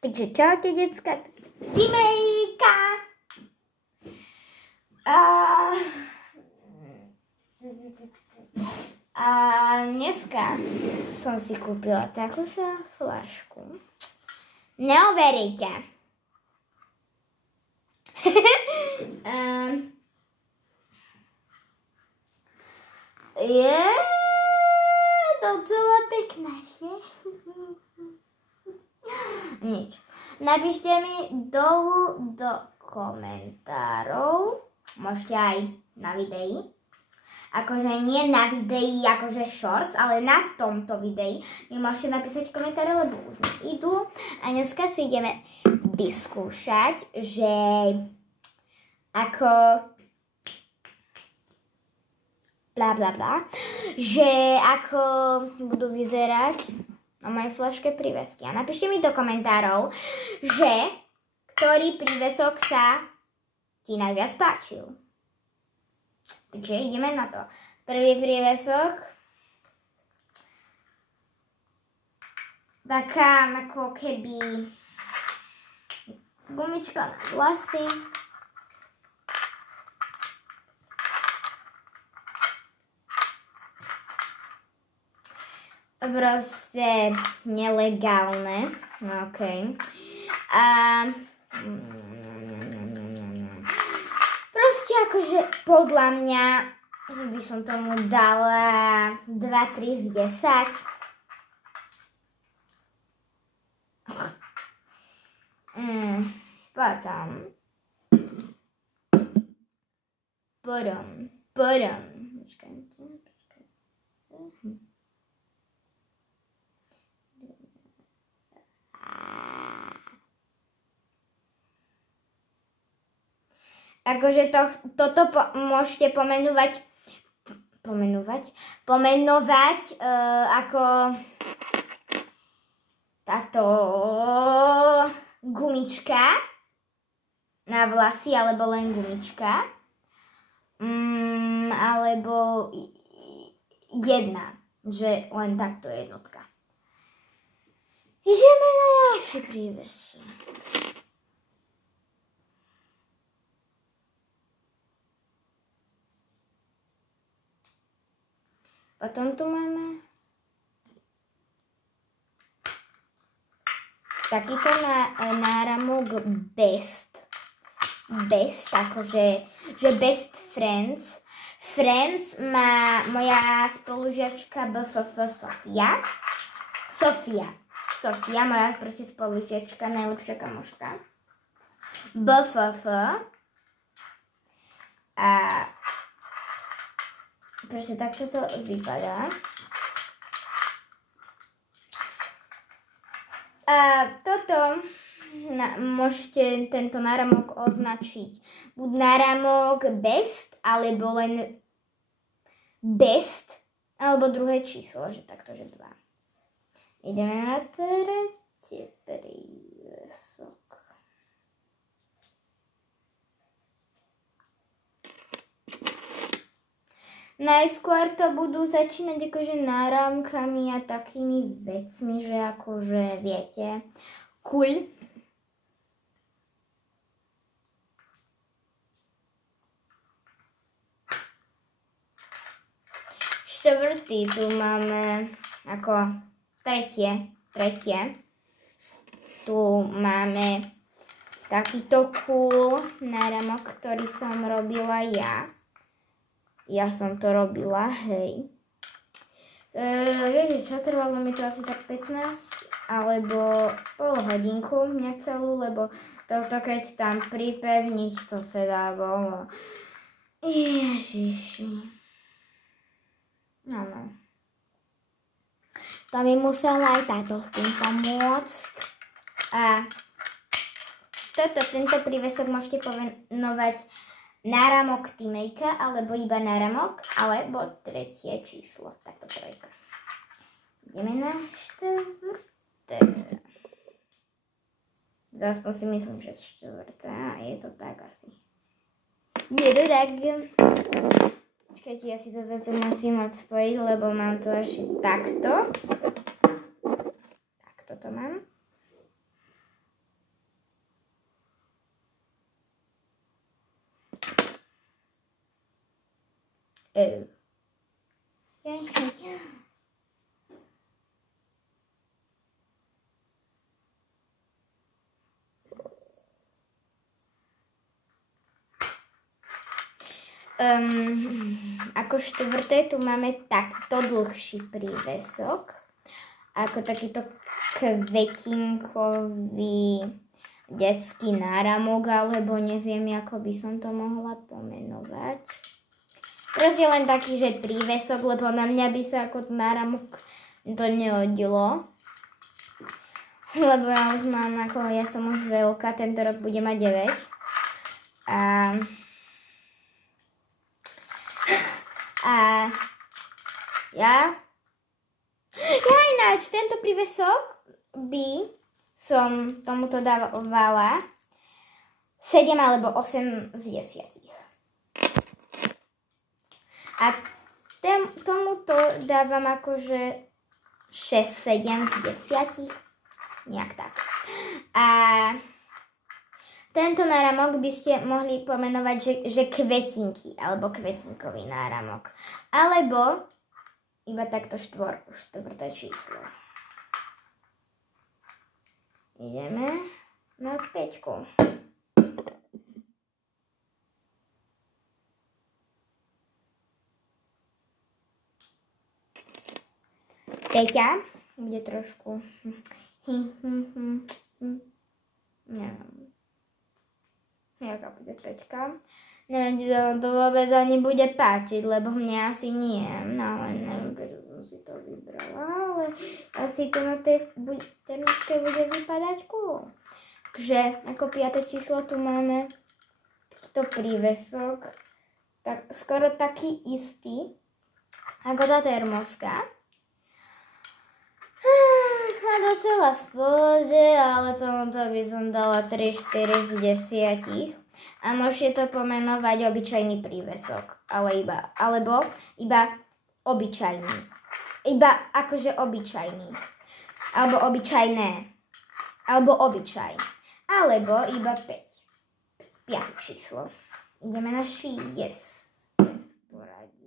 Takže čaute, decka. Timejka. A dneska som si kúpila takúto fľašku. Neuveríte. Je docela pekná, že? Nič. Napíšte mi dolu do komentárov, môžete aj na videi, akože nie na videi, akože shorts, ale na tomto videi mi môžete napísať komentáre, lebo už mi idú. A dneska si ideme vyskúšať, že ako bla bla bla, že ako budú vyzerať na mojej fľaške prívesky. A napíšte mi do komentárov, že ktorý prívesok sa ti najviac páčil. Takže ideme na to. Prvý prívesok. Taká ako keby gumička na vlasy. Proste nelegálne. OK. A proste akože podľa mňa by som tomu dala 2-3 z 10. Potom. Akože toto môžete pomenovať ako táto gumička na vlasy, alebo len gumička. Alebo jedna, že len takto jednotka. Ideme na ďalší prívesok. Potom tu máme takýto náramok Best, akože že Best Friends. Friends má moja spolužiačka BFF Sofia, moja proste spolužiačka, najlepšia kamoška. BFF. A proste takto to vypadá. A toto môžete tento náramok označiť buď náramok Best, alebo len Best, alebo druhé číslo, že takto, že 2. Ideme na tretí prívesok. Najskôr to budú začínať akože náramkami a takými vecmi, že akože viete, cool. Štvrtý tu máme ako tretie. Tu máme takýto cool náramok, ktorý som robila ja. Ja som to robila, hej. Čo trvalo mi to asi tak 15 alebo pol hodinku necelú, lebo toto keď tam pripevniť, to sa dávalo. Ježiši. Áno. To mi musela aj táto s tým pomôcť. A tento prívesok môžete pomenovať náramok Timejka, alebo iba náramok, alebo tretie číslo. Takto trojka. Ideme na štvrté. Aspoň si myslím, že štvrté. A je to tak asi. Je to tak. Počkajte, ja si to za to musím odspojiť, lebo mám to až takto. Takto to mám. Ako štvrté tu máme takýto dlhší prívesok. Ako takýto kvetinkový detský náramok, alebo neviem, ako by som to mohla pomenovať. Proste len taký, že prívesok, lebo na mňa by sa ako náramok to nehodilo. Lebo ja už mám, ja som už veľká, tento rok budem mať 9. Ja ináč, tento prívesok by som tomuto dávala 7 alebo 8 z 10. A tomuto dávam akože 6-7 z 10. Nejak tak. A tento náramok by ste mohli pomenovať, že kvetinky, alebo kvetinkový náramok. Alebo iba takto štvrté číslo. Ideme na 5. Peťa bude trošku neviem. Jaká bude 5? Neviem, či sa to vôbec ani bude páčiť, lebo mne asi nie. No ale neviem, prečo som si to vybrala, ale asi to na tej termičke bude vypadať cool. Takže ako 5. číslo tu máme takýto prívesok, tak skoro taký istý ako tá termoska. A docela v pohode, ale tomuto by som dala 3-4 z 10. A môžete to pomenovať obyčajný prívesok, alebo iba obyčajný. Iba akože obyčajný. Alebo obyčajné. Alebo obyčaj. Alebo iba 5. 5. číslo. Ideme na 6. Poradí.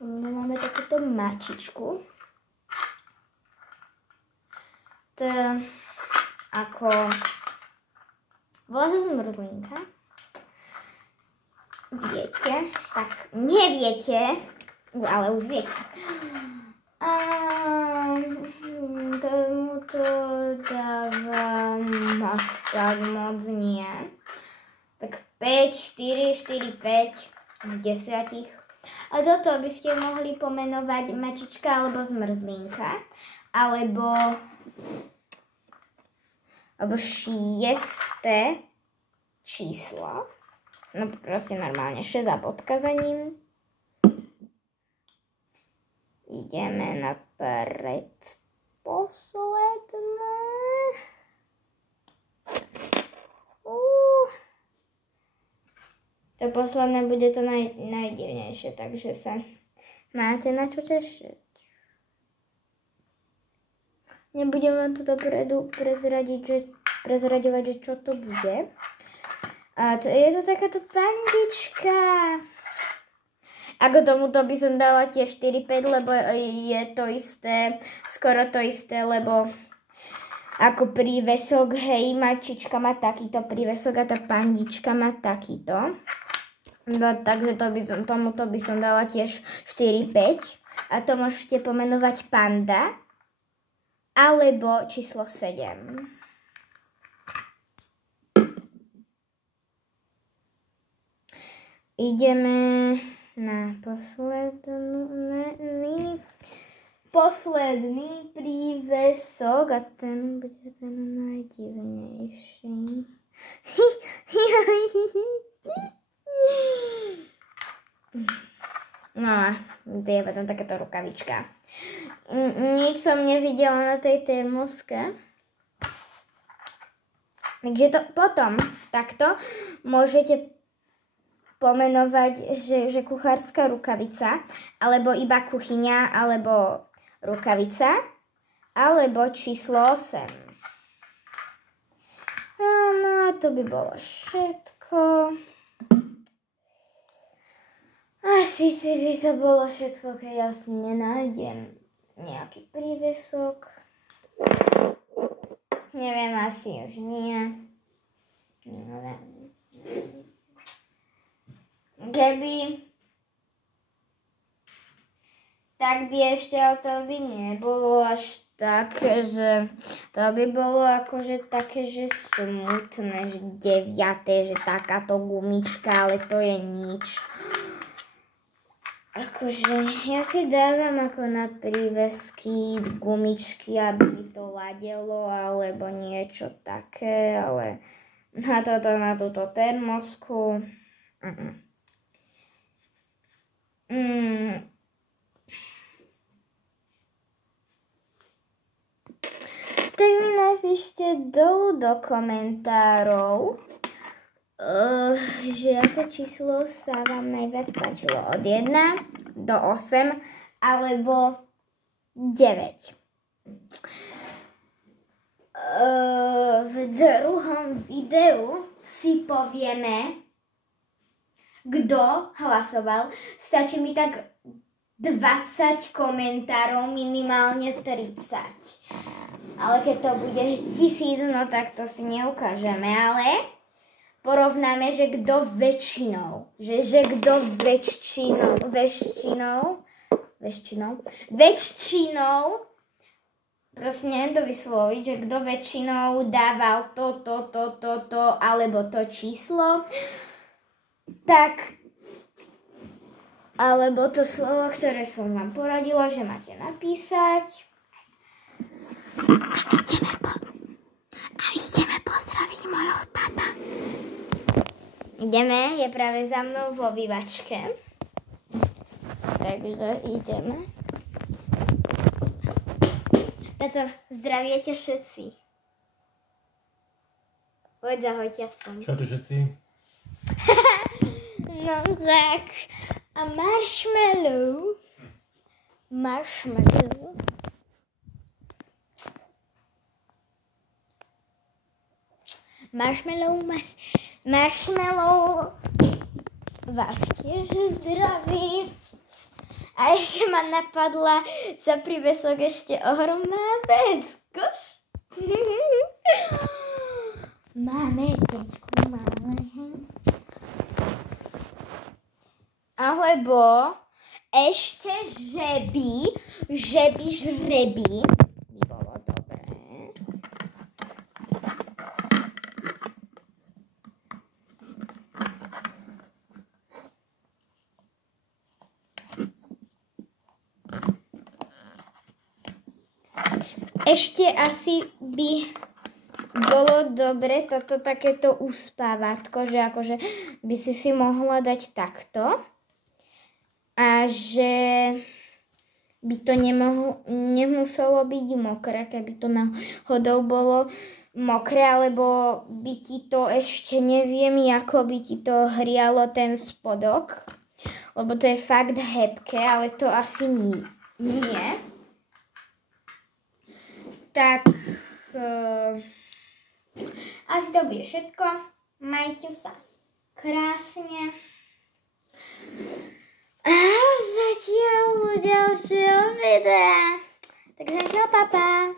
Máme takúto mačičku. To je ako volá sa zmrzlinka. Viete, tak neviete, ale už viete. Tomuto dávam až tak moc nie. Tak 5, 4, 4, 5 z 10. A toto by ste mohli pomenovať mačička alebo zmrzlinka. Alebo 6. číslo. No proste normálne 6 a bodka za ním. Ideme na predposledné. To posledné bude to najdivnejšie, takže sa máte na čo tešiť. Nebudem vám to dopredu prezraďovať, že čo to bude. A je to takáto pandička. Ako tomuto by som dala tiež 4-5, lebo je to isté, skoro to isté, lebo ako prívesok, hej, mačička má takýto prívesok a tá pandička má takýto. No, takže tomuto by som dala tiež 4-5. A to môžete pomenovať panda alebo číslo 7. Ideme na posledný prívesok a ten bude ten najdivnejší. No, to je potom takáto rukavička. Nič som nevidela na tej termoske. Takže to potom takto môžete pomenovať, že kuchárska rukavica, alebo iba kuchyňa, alebo rukavica, alebo číslo 8. No a to by bolo všetko. Asi by to bolo všetko, keď asi nenájdem nejaký prívesok. Neviem, asi už nie. Keby, tak by ešte, ale to by nebolo až také, že to by bolo akože také, že smutné, že 9, že takáto gumička, ale to je nič. Akože ja si dávam ako na prívesky gumičky, aby to ladilo, alebo niečo také, ale na túto termosku. Tak mi napíšte dolu do komentárov, že aké číslo sa vám najviac páčilo, od 1 do 8 alebo 9. V druhom videu si povieme, kto hlasoval. Stačí mi tak 20 komentárov, minimálne 30. Ale keď to bude 1000, no tak to si neukážeme, ale porovnáme, že kto väčšinou. Že kto väčšinou, proste neviem to vysloviť, že kto väčšinou dával to, alebo to číslo, tak, alebo to slovo, ktoré som vám poradila, že máte napísať. A ideme pozdraviť mojho tata. Ideme, je práve za mnou vo vývačke. Takže ideme. Tato, zdraviete všetci. Povedz ahojte aspoň. Čau tu všetci. No tak. A marshmallow. Marshmallow vás tiež zdraví. A ešte ma napadla za prívesok ešte ohromná vec. Koš? Máme. Alebo ešte žreby by bolo dobré. Ešte asi by bolo dobre toto takéto uspávatko, že akože by si mohla dať takto a že by to nemuselo byť mokré, keby to náhodou bolo mokré, alebo by ti to ešte neviem, ako by ti to hrialo ten spodok, lebo to je fakt hebké, ale to asi nie. Tak asi to bude všetko. Majte sa krásne. A zatiaľ ďalšieho videa. Tak zatiaľ, papa.